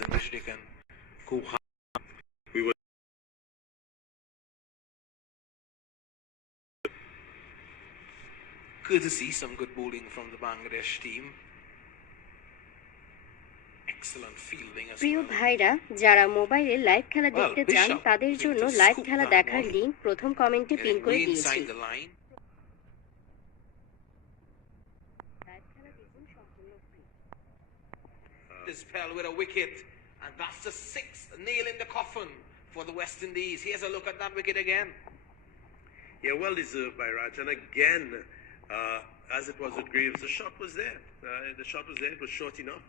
in which they can go hard. We would courtesy some good bowling from the Bangladesh team. Excellent fielding as প্রিয় well. ভাইরা যারা মোবাইলে live খেলা দেখতে চান তাদের জন্য লাইভ খেলা দেখার লিংক প্রথম কমেন্টে পিন করে দিয়েছি। This fell with a wicket, and that's the sixth nail in the coffin for the West Indies. Here's a look at that wicket again. Yeah, well deserved by Raj. And again, as it was with Graves, the shot was there. The shot was there. It was short enough.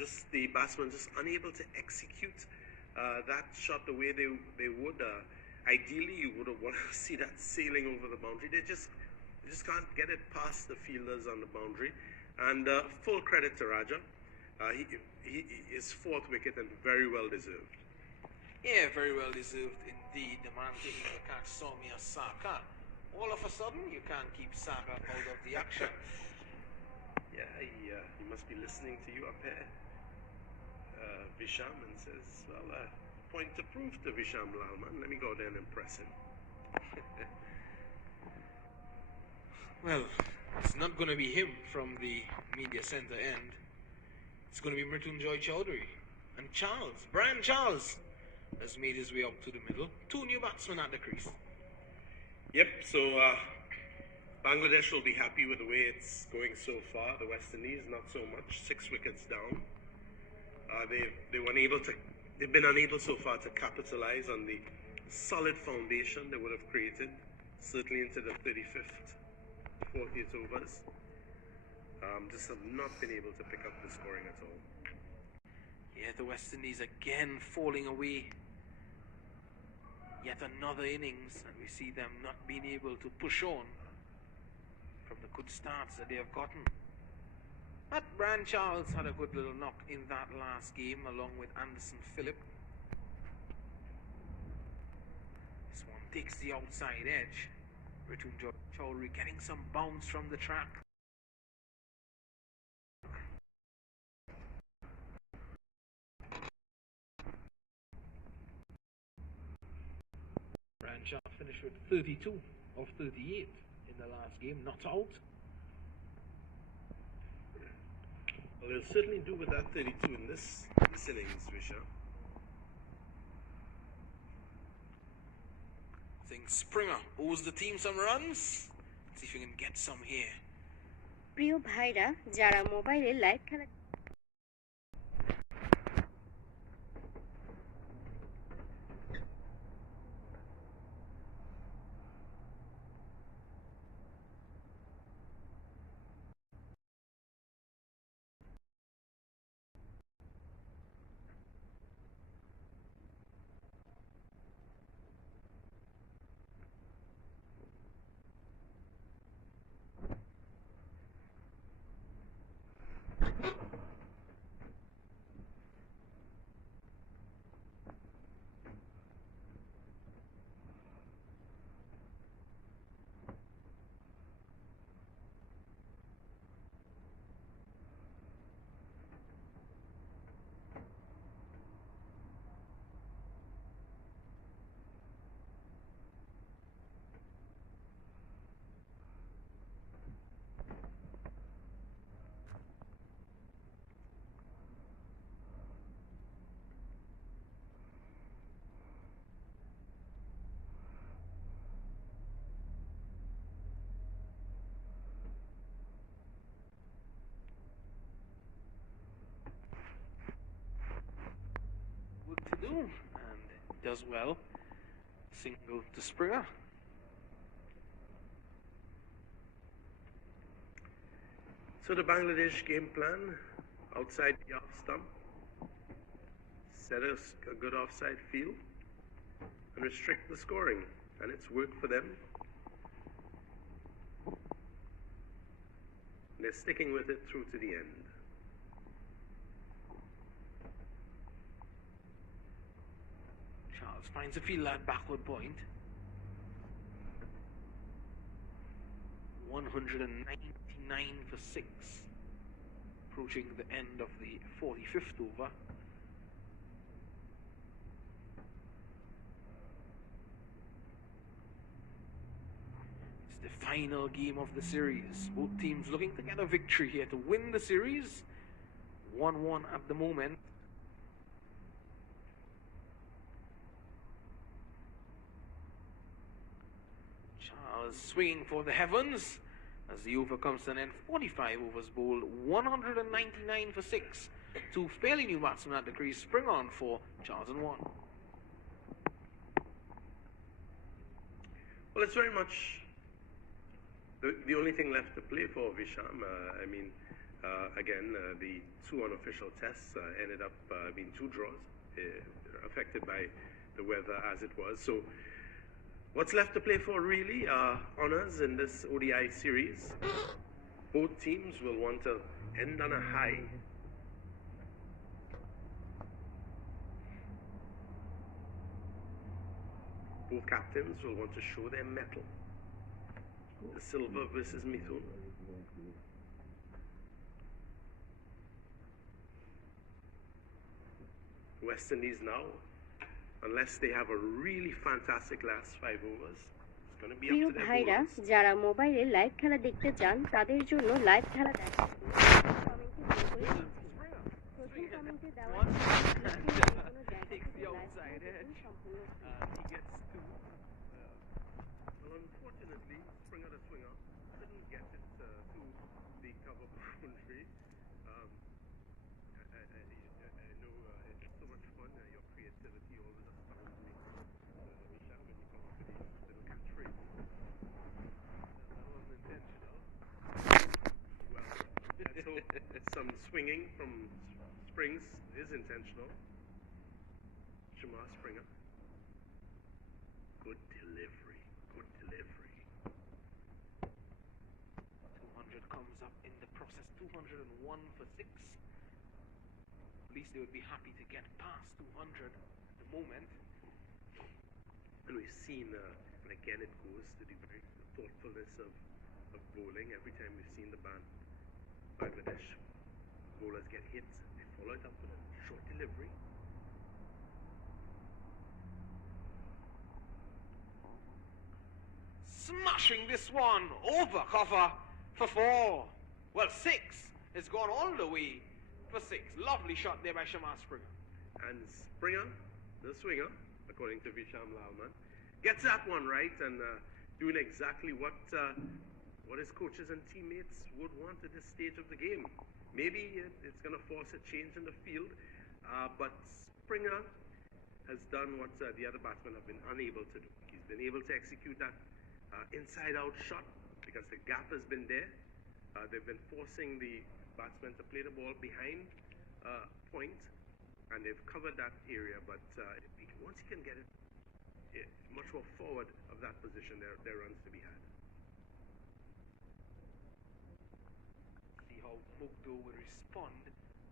Just the batsman just unable to execute that shot the way they would. Ideally, you would have wanted to see that sailing over the boundary. They just can't get it past the fielders on the boundary. And full credit to Raja. His fourth wicket and very well deserved. Yeah, very well deserved indeed. The man taking the catch, Soumya Saka. All of a sudden, you can't keep Saka out of the action. Yeah, he must be listening to you up here, Visham, and says, well, point to proof to Visham Lalman. Let me go there and impress him. Well, it's not going to be him from the media center end. It's going to be Mrityunjoy Chowdhury. And Brian Charles, has made his way up to the middle. Two new batsmen at the crease. Yep, so Bangladesh will be happy with the way it's going so far. The West Indies, not so much. 6 wickets down. They've been unable so far to capitalize on the solid foundation they would have created, certainly into the 35th, 40th overs. Just have not been able to pick up the scoring at all. Yeah, the West Indies again falling away. Yet another innings, and we see them not being able to push on from the good starts that they have gotten. But Brian Charles had a good little knock in that last game along with Anderson Phillip. This one takes the outside edge. Mrityunjoy Chowdhury getting some bounce from the track. Brian Charles finished with 32 of 38 in the last game, not out. Well, they'll certainly do with that 32 in this innings, Vishal. I think Springer owes the team some runs. See if we can get some here. প্রিয় ভাইরা যারা মোবাইলে live খেলা To do, and does well. Single to Springer. So the Bangladesh game plan, outside the off stump, set us a good offside field and restrict the scoring, and it's worked for them. They're sticking with it through to the end. Finds a field at backward point. 199 for 6. Approaching the end of the 45th over. the final game of the series. Both teams looking to get a victory here to win the series. 1-1 at the moment. Charles swinging for the heavens as the over comes to an end. 45 overs bowled, 199 for 6. Two fairly new batsmen at the crease. Spring on for Charles and 1. Well, it's very much the only thing left to play for Visham. Again, the two unofficial tests ended up being 2 draws, affected by the weather as it was. So what's left to play for really are honours in this ODI series. Both teams will want to end on a high. Both captains will want to show their mettle. The Silver versus Mithun. West Indies now, unless they have a really fantastic last 5 overs, it's going to be প্রিয় up to their ভাইরা, bowlers. যারা মোবাইলে live খেলা দেখতে চান তাদের জন্য live খেলা দেখা প্রথম কমেন্টে দেওয়া Well, unfortunately, Springer the swinger didn't get it to the cover boundary. I know it's so much fun. Your creativity always astounds me, Vishal, when you come up with these little catchphrases. That wasn't intentional. Well, let's hope some swinging from Springs is intentional. Shamar Springer. Good delivery. Good delivery. 200 comes up in the process. 201 for 6. At least they would be happy to get past 200 at the moment. And we've seen, and again it goes to the very thoughtfulness of bowling. Every time we've seen the Bangladesh bowlers get hit, they follow it up with a short delivery. Smashing this one over cover for 4. Well, 6. It's gone all the way for 6. Lovely shot there by Shamar Springer. And Springer, the swinger, according to Visham Lalman, gets that one right and doing exactly what his coaches and teammates would want at this stage of the game. Maybe it's going to force a change in the field, but Springer has done what the other batsmen have been unable to do. He's been able to execute that inside-out shot because the gap has been there. They've been forcing the batsmen to play the ball behind point, and they've covered that area. But once he can get it much more forward of that position, there are runs to be had. See how Mugdo will respond,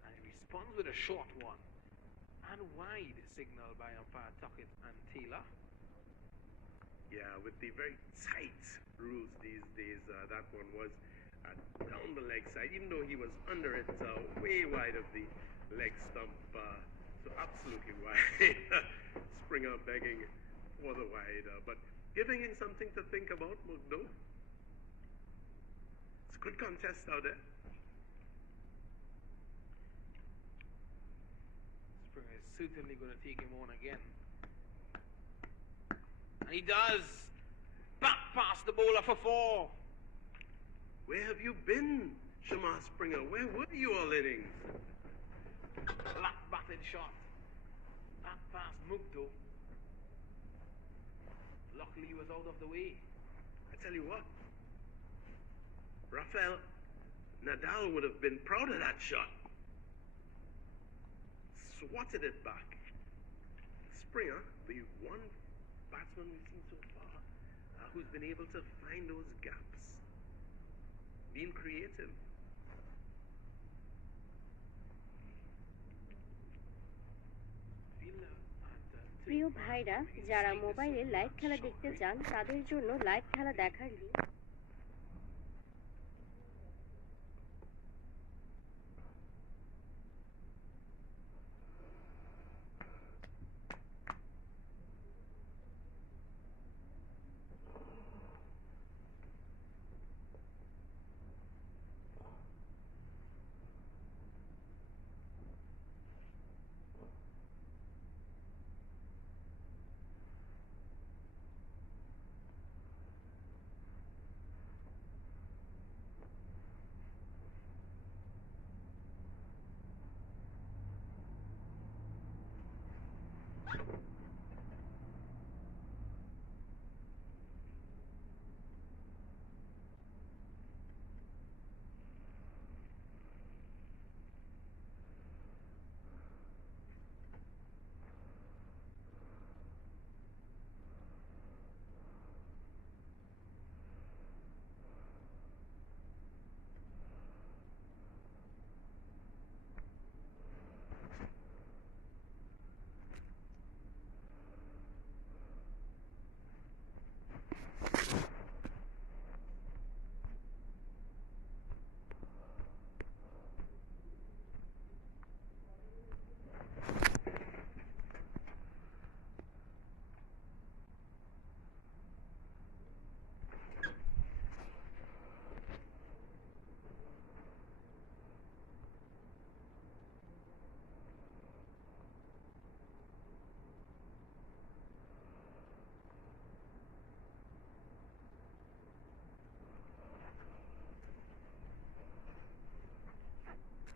and he responds with a short one and wide signal by umpire Tuckett and Taylor. Yeah, with the very tight rules these days, that one was down the leg side, even though he was under it, way wide of the leg stump, so absolutely wide. Springer begging for the wide, but giving him something to think about, Mugdo. It's a good contest out there. Springer is certainly going to take him on again. And he does. Back past the bowler for 4. Where have you been, Shamar Springer? Where were you all innings? Lap batted shot. Back past Mugdo. Luckily he was out of the way. I tell you what, Rafael Nadal would have been proud of that shot. Swatted it back. Springer, the one batsman we've seen so far who's been able to find those gaps, being creative. প্রিয় ভাইরা, যারা মোবাইলে live খেলা দেখতে চান তাদের জন্য live খেলা দেখার লিঙ্ক Bye.